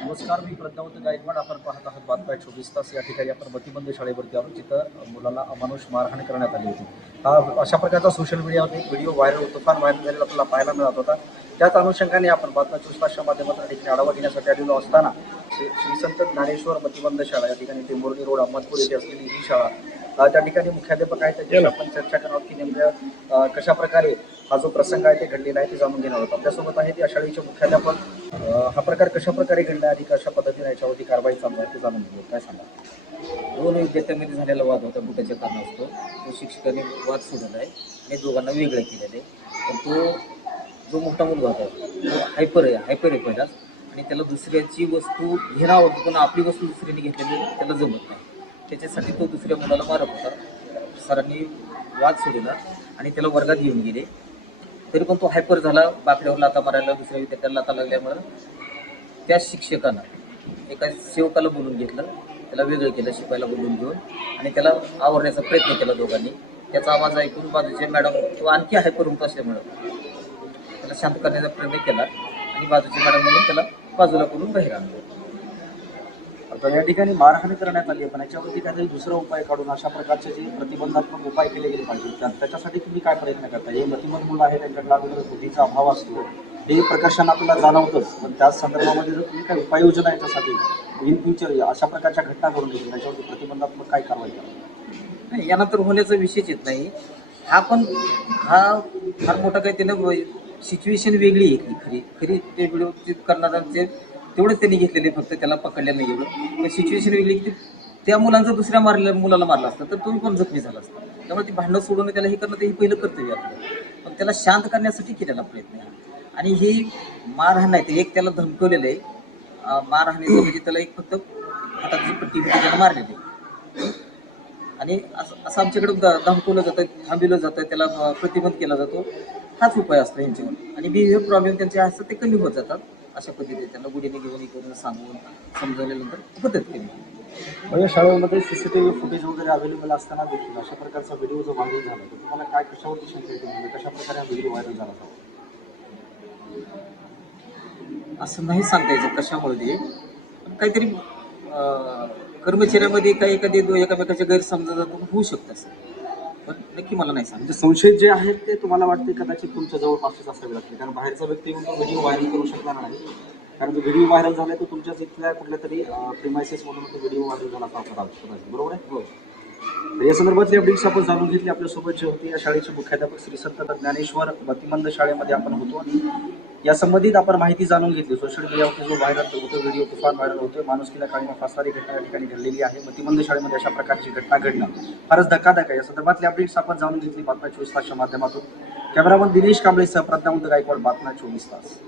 नमस्कार, मी प्रज्ञावंत गायकवाड. आपण पाहत आहात बातम्या 24 तास. या ठिकाणी आपण मतिमंद शाळेवरती आलो, जिथं मुलाला अमानुष मारहाण करण्यात आली होती. अशा प्रकारचा सोशल मीडियावर एक व्हिडिओ तुफान व्हायरल झालेला आपल्याला पाहायला मिळत होता. त्याच अनुषंगाने आपण बातम्या 24 तासच्या माध्यमातून देखील आढावा घेण्यासाठी आलेलो असताना श्री संत ज्ञानेश्वर मतिमंद शाळा या ठिकाणी टेंभुर्णी रोड अहमदपूर येथे असलेली ही शाळा, त्या ठिकाणी मुख्याध्यापक आहेत, त्याच्याशी आपण चर्चा करणार आहोत की नेमक्या कशा प्रकारे हा जो प्रसंग आहे ते घडलेला आहे ते जाणून घेणार आहोत. आपल्यासोबत आहेत या शाळेचे मुख्याध्यापक. हा प्रकार कशा प्रकारे घडला आणि कशा पद्धतीने याच्यावरती कारवाई चालू आहे ते जाणून घेऊ. काय सांगा? दोन विद्यार्थ्यांमध्ये झालेला वाद होता बुटाच्या कारणास्तव. तो शिक्षकाने वाद सोडवला आहे आणि दोघांना वेगळं केलेलं आहे. पण तो जो मोठा मुलगा होता तो हायपर आहे पहिलाच, आणि त्याला दुसऱ्याची वस्तू घेणं आवडतं, पण आपली वस्तू दुसऱ्याने घेतलेली त्याला जमत नाही. त्याच्यासाठी तो दुसऱ्या मुलाला मारत होता. सरांनी वाद सोडला आणि त्याला वर्गात घेऊन गेले. तरी पण तो हायपर झाला, बाकड्यावर लाथा मारायला, दुसऱ्या विद्यार्थ्याला लाथा लागल्यामुळं त्या शिक्षकानं एका सेवकाला बोलून घेतलं, त्याला वेगळं केलं शिपायला बोलून घेऊन, आणि त्याला आवरण्याचा प्रयत्न केला दोघांनी. त्याचा आवाज ऐकून बाजूच्या मॅडम, तो आणखी हायपर होत असल्यामुळं त्याला शांत करण्याचा प्रयत्न केला आणि बाजूच्या मॅडम म्हणून त्याला बाजूला करून बाहेर आणलं. आता या ठिकाणी मारहाण करण्यात आली आहे, पण याच्यावरती काहीतरी दुसरा उपाय काढून अशा प्रकारचे जे प्रतिबंधात्मक उपाय केले गेले पाहिजे. त्याच्यासाठी तुम्ही काय प्रयत्न करता? हे मतिमंद मुलं आहे, त्यांच्याकडे अगोदर बुद्धीचा अभाव असतो, हे प्रकर्षण आपल्याला जाणवतंच, पण त्याच संदर्भामध्ये जर तुम्ही काही उपाययोजना याच्यासाठी इन फ्युचर अशा प्रकारच्या घटना घडून येतील त्याच्यावरती प्रतिबंधात्मक काय कारवाई करा? नाही, यानंतर होण्याचा विषयच येत नाही. हा फार मोठा काही त्यानं सिच्युएशन वेगळी आहे. खरी ते व्हिडिओ करणाऱ्यांचे तेवढंच त्यांनी घेतलेले, फक्त त्याला पकडलं नाही एवढं. पण सिच्युएशन वेगळी की त्या मुलांचं दुसऱ्या मुलाला मारलं असतं तर तोही पण जखमी झाला असता. त्यामुळे ती भांडणं सोडून त्याला हे करणं ते हे पहिलं कर्तव्य आपलं. पण त्याला शांत करण्यासाठी केलेला प्रयत्न आहे. आणि ही मारहाण नाही, ते एक त्याला धमकवलेलं आहे. मारहाणीचं म्हणजे त्याला एक फक्त हाताची पट्टी त्याला मारलेली आहे. आणि असं आमच्याकडे धमकवलं जातं, थांबवलं जातं, त्याला प्रतिबंध केला जातो. हाच उपाय असतो यांच्यावर. आणि बिहेवियर प्रॉब्लेम त्यांचे असतात ते कमी होत जातात. अशा पद्धतीने त्यांना गुढीने घेऊन करून सांगून समजवल्यानंतर पद्धत केली. म्हणजे शाळेमध्ये सीसीटीव्ही फुटेज वगैरे अवेलेबल असताना देखील अशा प्रकारचा व्हिडिओ जो व्हायरल झाला तर तुम्हाला काय कशावरती शंका येते, म्हणजे कशा प्रकारे हा व्हिडिओ व्हायरल झाला होता? असं नाही सांगता यायचं कशामुळे ते, पण काहीतरी कर्मचाऱ्यामध्ये काही एकामेकाच्या गैरसमजा होऊ शकतं असं, पण नक्की मला नाही सांगता. म्हणजे संशयित जे आहेत ते तुम्हाला वाटते कदाचित तुमच्या जवळपासच असावे लागते, कारण बाहेरचा व्यक्ती येऊन तो व्हिडिओ व्हायरल करू शकणार नाही. कारण तो व्हिडिओ व्हायरल झाला तो तुमच्याच इथल्या कुठल्या तरी प्रिमायसेसमधून तो व्हिडिओ व्हायरल झाला कदाचित, बरोबर आहे? हो. तर या संदर्भातली अपडेट्स आपण जाणून घेतली. आपल्यासोबत जे होते या शाळेचे मुख्याध्यापक श्री संत ज्ञानेश्वर मतिमंद शाळेमध्ये आपण होतो आणि या संबंधित आपण माहिती जाणून घेतली. सोशल मीडियावरती जो व्हायरल होतो व्हिडिओ तुफान व्हायरल होतोय. माणुसकीला काळीमा फासणारी घटना या ठिकाणी घडलेली आहे. मतिमंद शाळेमध्ये अशा प्रकारची घटना घडणं फारच धक्कादायक आहे. या संदर्भातली अपडेट्स आपण जाणून घेतली बातम्या 24 तासच्या माध्यमातून. कॅमेरामन दिनेश कांबळेसह प्रज्ञावंत गायकवाड, बातम्या 24 तास.